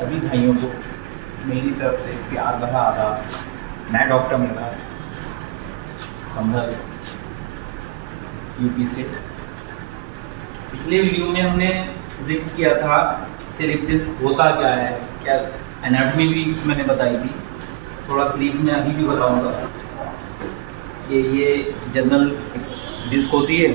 सभी भाइयों को मेरी तरफ से प्यार भरा आदाब। मैं डॉक्टर मेरा संभल यूपी से। पिछले वीडियो में हमने जिक्र किया था स्लिप डिस्क होता क्या है, क्या एनाटॉमी भी मैंने बताई थी। थोड़ा ब्रीफ में अभी भी बताऊंगा कि ये जनरल डिस्क होती है,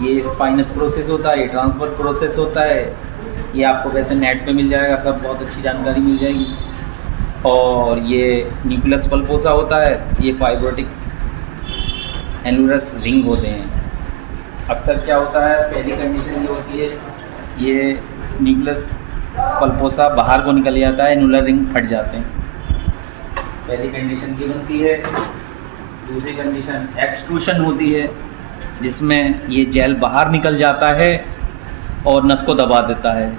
ये स्पाइनस प्रोसेस होता है, ये ट्रांसफर प्रोसेस होता है। ये आपको वैसे नेट पे मिल जाएगा, सब बहुत अच्छी जानकारी मिल जाएगी। और ये न्यूक्लियस पल्पोसा होता है, ये फाइब्रोटिक एनुलस रिंग होते हैं। अक्सर क्या होता है, पहली कंडीशन ये होती है, ये न्यूक्लियस पल्पोसा बाहर को निकल जाता है, एनुलर रिंग फट जाते हैं। पहली कंडीशन की बनती है। दूसरी कंडीशन एक्सट्रूशन होती है, जिसमें ये जेल बाहर निकल जाता है और नस को दबा देता है।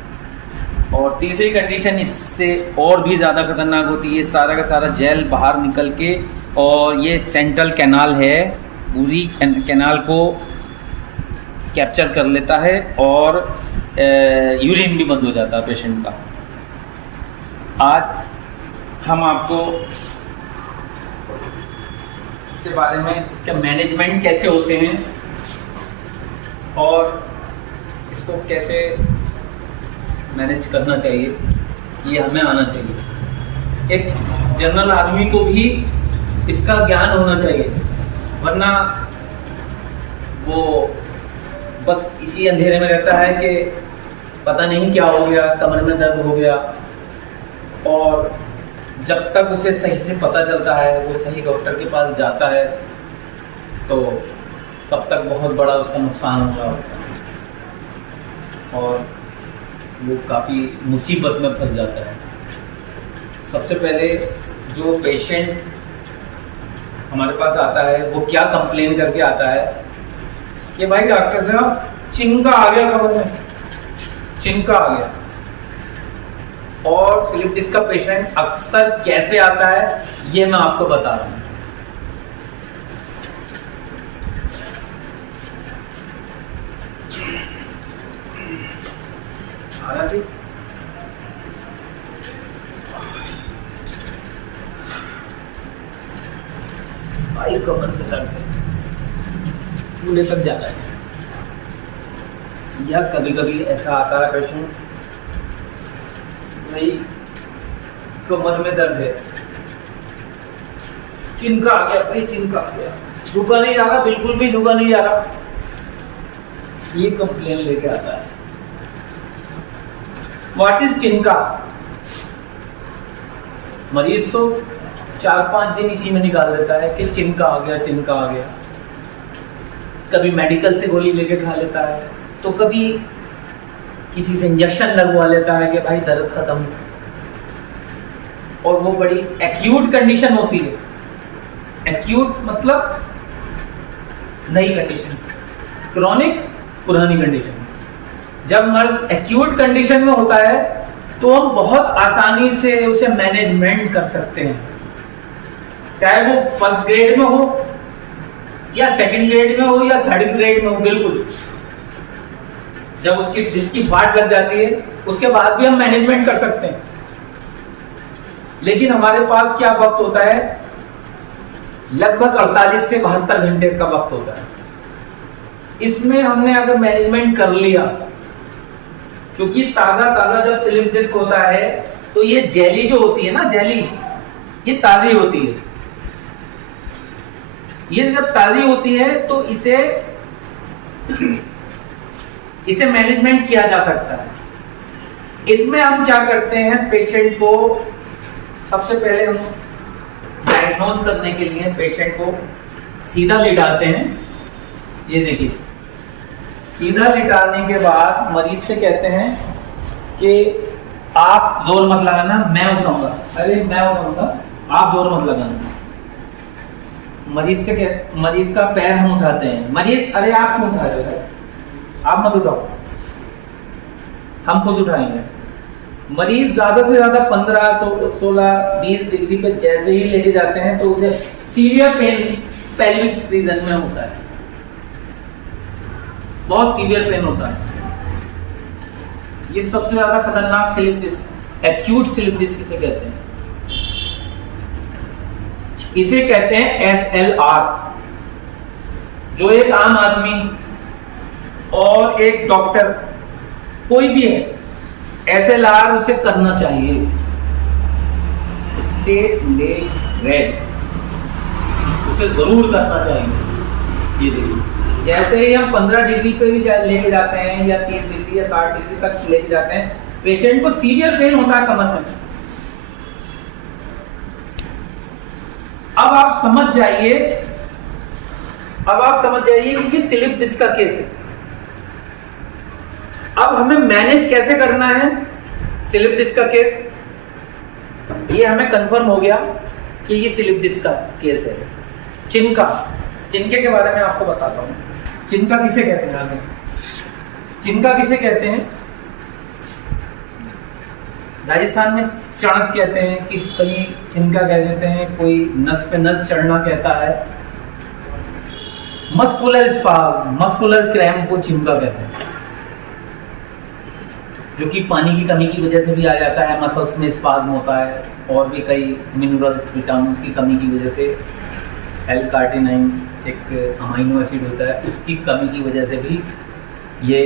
और तीसरी कंडीशन इससे और भी ज़्यादा खतरनाक होती है, सारा का सारा जेल बाहर निकल के और ये सेंट्रल कैनाल है, पूरी कैनाल को कैप्चर कर लेता है और यूरिन भी बंद हो जाता है पेशेंट का। आज हम आपको इसके बारे में, इसका मैनेजमेंट कैसे होते हैं और इसको कैसे मैनेज करना चाहिए, ये हमें आना चाहिए। एक जनरल आदमी को भी इसका ज्ञान होना चाहिए, वरना वो बस इसी अंधेरे में रहता है कि पता नहीं क्या हो गया, कमर में दर्द हो गया। और जब तक उसे सही से पता चलता है, वो सही डॉक्टर के पास जाता है, तो तब तक बहुत बड़ा उसका नुकसान हो रहा होता है और वो काफ़ी मुसीबत में फंस जाता है। सबसे पहले जो पेशेंट हमारे पास आता है, वो क्या कंप्लेन करके आता है कि भाई डॉक्टर साहब चिंका आ गया कमर में, चिंका आ गया। और स्लिप डिस्क का पेशेंट अक्सर कैसे आता है, ये मैं आपको बता रहा हूँ। भाई कमर में दर्द है, पूरे तक जा रहा है। या कभी कभी ऐसा आता है पेशेंट, भाई कमर में दर्द है, चिंका आ गया, भाई चिंका आ गया, झुका नहीं जा रहा, बिल्कुल भी झुका नहीं जा रहा, ये कंप्लेन लेके आता है। व्हाट इज चिंका? मरीज तो 4-5 दिन इसी में निकाल देता है कि चिंका आ गया, चिंका आ गया। कभी मेडिकल से गोली लेके खा लेता है, तो कभी किसी से इंजेक्शन लगवा लेता है कि भाई दर्द खत्म। और वो बड़ी एक्यूट कंडीशन होती है। एक्यूट मतलब नई कंडीशन, क्रॉनिक पुरानी कंडीशन। जब मर्ज एक्यूट कंडीशन में होता है तो हम बहुत आसानी से उसे मैनेजमेंट कर सकते हैं, चाहे वो फर्स्ट ग्रेड में हो या सेकंड ग्रेड में हो या थर्ड ग्रेड में हो। बिल्कुल जब उसकी जिसकी बाट लग जाती है, उसके बाद भी हम मैनेजमेंट कर सकते हैं। लेकिन हमारे पास क्या वक्त होता है, लगभग 48 से 72 घंटे का वक्त होता है। इसमें हमने अगर मैनेजमेंट कर लिया, क्योंकि ताजा ताजा जब स्लिप डिस्क होता है तो ये जेली जो होती है ना, जेली ये ताजी होती है। ये जब ताजी होती है तो इसे मैनेजमेंट किया जा सकता है। इसमें हम क्या करते हैं, पेशेंट को सबसे पहले हम डायग्नोज करने के लिए पेशेंट को सीधा लिटाते हैं। ये देखिए, सीधा लिटाने के बाद मरीज से कहते हैं कि आप जोर मत लगाना, मैं उठाऊंगा। अरे मैं उठाऊंगा, आप जोर मत लगाना। मरीज का पैर हम उठाते हैं। मरीज, अरे आप क्यों उठा रहे हो, आप मत उठाओ, हम खुद उठाएंगे। मरीज ज्यादा से ज्यादा 15, 16, 20 डिग्री पे जैसे ही लेके जाते हैं तो उसे सीवियर पेन पेल्विक रीजन में होता है, बहुत सीवियर पेन होता है। ये सबसे ज्यादा खतरनाक slip disc acute slip disc किसे कहते हैं? इसे कहते हैं SLR। जो एक आम आदमी और एक डॉक्टर कोई भी है, SLR उसे करना चाहिए, स्टेट लेग रेस्ट उसे जरूर करना चाहिए। ये देखिए, जैसे ही हम 15 डिग्री पे भी लेके जाते हैं या 30 डिग्री या 60 डिग्री तक लेके जाते हैं, पेशेंट को सीवियर पेन होता है कमर में। अब आप समझ जाइए कि ये स्लिप डिस्क का केस है। अब हमें मैनेज कैसे करना है स्लिप डिस्क का केस? ये हमें कंफर्म हो गया कि ये स्लिप डिस्क का केस है। चिनके के बारे में आपको बताता हूं। चिनका किसे कहते हैं? आगे चिनका किसे कहते हैं? राजस्थान में चणक कहते हैं, कहीं चिनका कह देते हैं, कोई नस पे नस चढ़ना कहता है। मस्कुलर स्पाज्म, मस्कुलर क्रैम्प को चिनका कहते हैं, जो कि पानी की कमी की वजह से भी आ जाता है। मसल्स में स्पाज्म होता है और भी कई मिनरल्स विटामिन की कमी की वजह से, L-कार्टिनाइन एक अमाइनो एसिड होता है, उसकी कमी की वजह से भी ये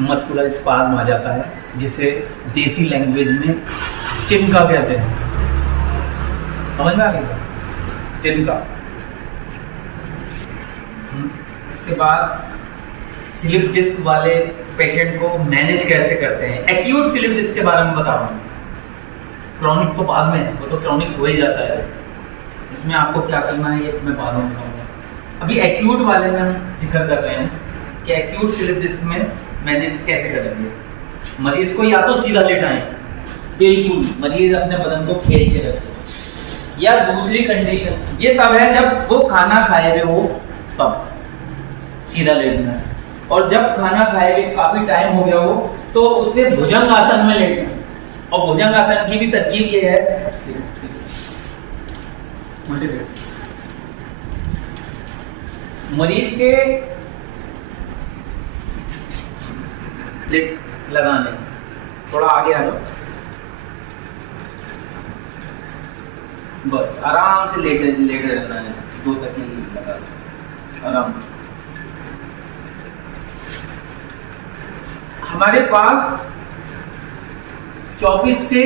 मस्कुलर स्पाज्म आ जाता है, जिसे देसी लैंग्वेज में चिनका कहते हैं। समझ में आ गया? चिनका। इसके बाद स्लिप डिस्क वाले पेशेंट को मैनेज कैसे करते हैं? एक्यूट स्लिप डिस्क के बारे में बता रहा हूँ, क्रॉनिक तो बाद में, वो तो क्रॉनिक हो ही जाता है। इसमें आपको क्या करना है ये मैं बाद में बताऊंगा। अभी एक्यूट वाले में हम जिक्र कर रहे हैं कि एक्यूट स्लिप डिस्क में मैनेज कैसे करेंगे। मरीज को या तो सीधा लेटाएं, बिल्कुल मरीज अपने बदन को खेल के रखे, या दूसरी कंडीशन ये तब है जब वो खाना खाए हुए हो, तब सीधा लेटना है। और जब खाना खाए हुए काफी टाइम हो गया हो तो उसे भुजंग आसन में लेटना। और भुजंग आसन की भी तरकीब ये है, मरीज के लेट लगाने, थोड़ा आगे आ लो, बस आराम से लेटे रहना है, 2 तकिए लगा आराम से। हमारे पास 24 से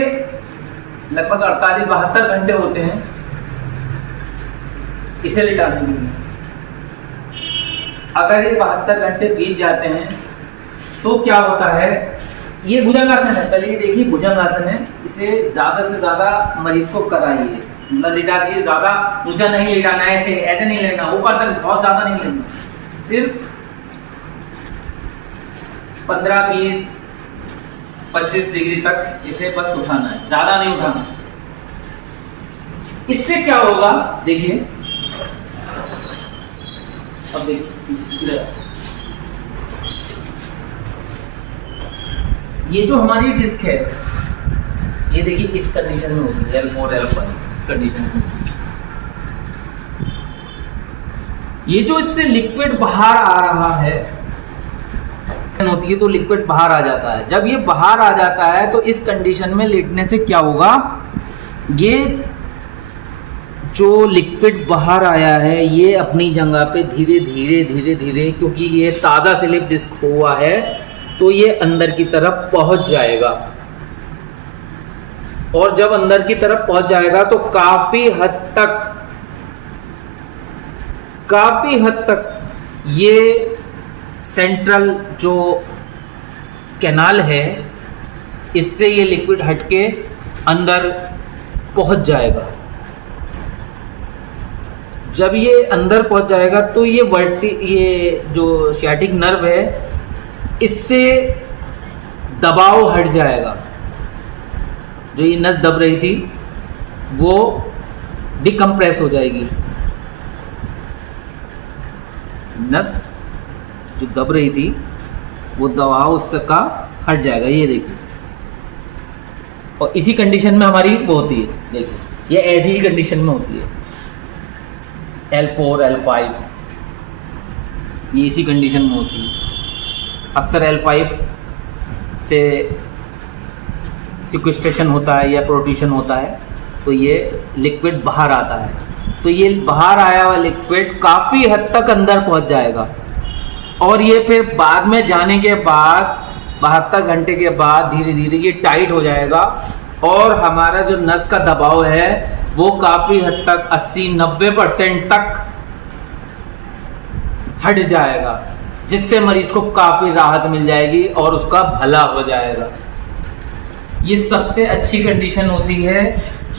लगभग 48-72 घंटे होते हैं इसे लिटाने के लिए। अगर ये 72 घंटे बीत जाते हैं तो क्या होता है? ये भुजंगासन है, पहले ये देखिए भुजंगासन है, इसे ज्यादा से ज्यादा मरीज को कराइए, मतलब लिटा दिए, ज्यादा ऊंचा नहीं लिटाना है, ऐसे नहीं लेना, ऊपर तक बहुत ज्यादा नहीं लेना, सिर्फ 15, 20, 25 डिग्री तक इसे बस उठाना है, ज्यादा नहीं उठाना। इससे क्या होगा देखिए, अब देखिए ये जो हमारी डिस्क है, ये देखिए इस कंडीशन में होगी, L4, L5 इस कंडीशन में। ये जो इससे लिक्विड बाहर आ रहा है होती है तो लिक्विड बाहर आ जाता है। जब ये बाहर आ जाता है तो इस कंडीशन में लेटने से क्या होगा, ये जो लिक्विड बाहर आया है ये अपनी जगह पे धीरे धीरे क्योंकि ये ताज़ा स्लिप डिस्क हुआ है तो ये अंदर की तरफ पहुंच जाएगा। और जब अंदर की तरफ पहुंच जाएगा तो काफी हद तक ये सेंट्रल जो कैनाल है इससे ये लिक्विड हटके अंदर पहुंच जाएगा। जब ये अंदर पहुंच जाएगा तो ये जो सियाटिक नर्व है इससे दबाव हट जाएगा, जो ये नस दब रही थी वो डिकम्प्रेस हो जाएगी। नस जो दब रही थी वो दबाव उसका हट जाएगा, ये देखिए। और इसी कंडीशन में हमारी वो होती है, देखिए ये ऐसी ही कंडीशन में होती है, L4, L5 ये इसी कंडीशन में होती है। अक्सर L5 से सिक्वेस्ट्रेशन होता है या प्रोट्रूशन होता है, तो ये लिक्विड बाहर आता है। तो ये बाहर आया हुआ लिक्विड काफ़ी हद तक अंदर पहुंच जाएगा और ये फिर बाद में जाने के बाद 72 घंटे के बाद धीरे धीरे ये टाइट हो जाएगा और हमारा जो नस का दबाव है वो काफ़ी हद तक 80-90% तक हट जाएगा, जिससे मरीज को काफ़ी राहत मिल जाएगी और उसका भला हो जाएगा। ये सबसे अच्छी कंडीशन होती है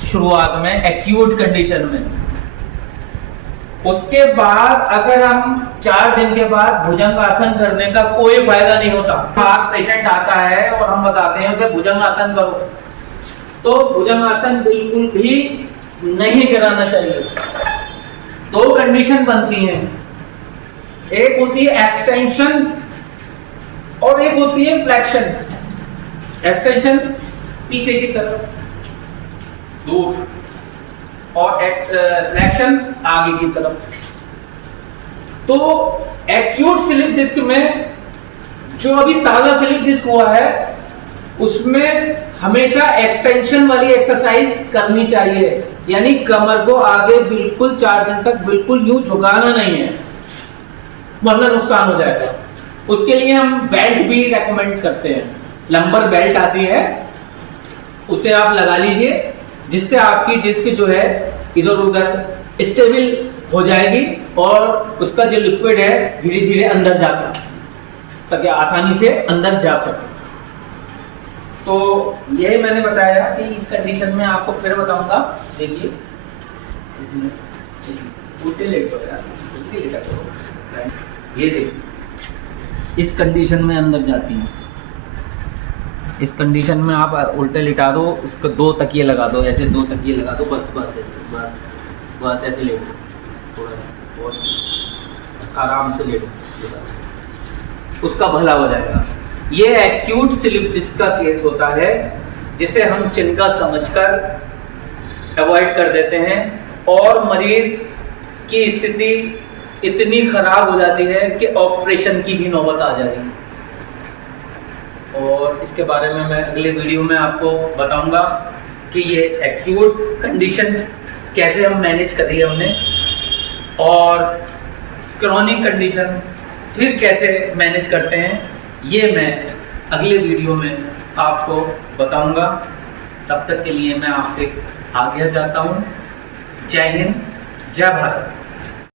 शुरुआत में, एक्यूट कंडीशन में। उसके बाद अगर हम 4 दिन के बाद भुजंगासन करने का कोई फायदा नहीं होता। आप पेशेंट आता है और हम बताते हैं उसे भुजंगासन करो, तो भुजंगासन बिल्कुल भी नहीं कराना चाहिए। 2 कंडीशन बनती हैं, एक होती है एक्सटेंशन और एक होती है फ्लेक्शन। एक्सटेंशन पीछे की तरफ दूर और फ्लेक्शन आगे की तरफ। तो एक्यूट स्लिप डिस्क में जो अभी ताजा स्लिप डिस्क हुआ है उसमें हमेशा एक्सटेंशन वाली एक्सरसाइज करनी चाहिए, यानी कमर को आगे बिल्कुल 4 दिन तक बिल्कुल यूं झुकाना नहीं है, वरना नुकसान हो जाएगा। उसके लिए हम बेल्ट भी रेकमेंड करते हैं। लंबर बेल्ट आती है, उसे आप लगा लीजिए, जिससे आपकी डिस्क जो है इधर उधर स्टेबल हो जाएगी और उसका जो लिक्विड है धीरे धीरे अंदर जा सके, ताकि आसानी से अंदर जा सके। तो यही मैंने बताया कि इस कंडीशन में आपको फिर बताऊंगा। देखिए ये देखिए, इस कंडीशन में अंदर जाती है। इस कंडीशन में आप उल्टे लिटा दो, उसको 2 तकिए लगा दो, ऐसे 2 तकिए लगा दो, बस बस ऐसे, बस ऐसे लेटो, थोड़ा बहुत आराम से लेटो, उसका भला हो जाएगा। ये एक्यूट स्लिप डिस्क का केस होता है, जिसे हम चिंका समझकर अवॉइड कर देते हैं और मरीज की स्थिति इतनी खराब हो जाती है कि ऑपरेशन की भी नौबत आ जाएगी। और इसके बारे में मैं अगले वीडियो में आपको बताऊंगा कि ये एक्यूट कंडीशन कैसे हम मैनेज कर रही है हमने, और क्रॉनिक कंडीशन फिर कैसे मैनेज करते हैं, ये मैं अगले वीडियो में आपको बताऊंगा। तब तक के लिए मैं आपसे आज्ञा चाहता हूँ। जय हिंद, जय भारत।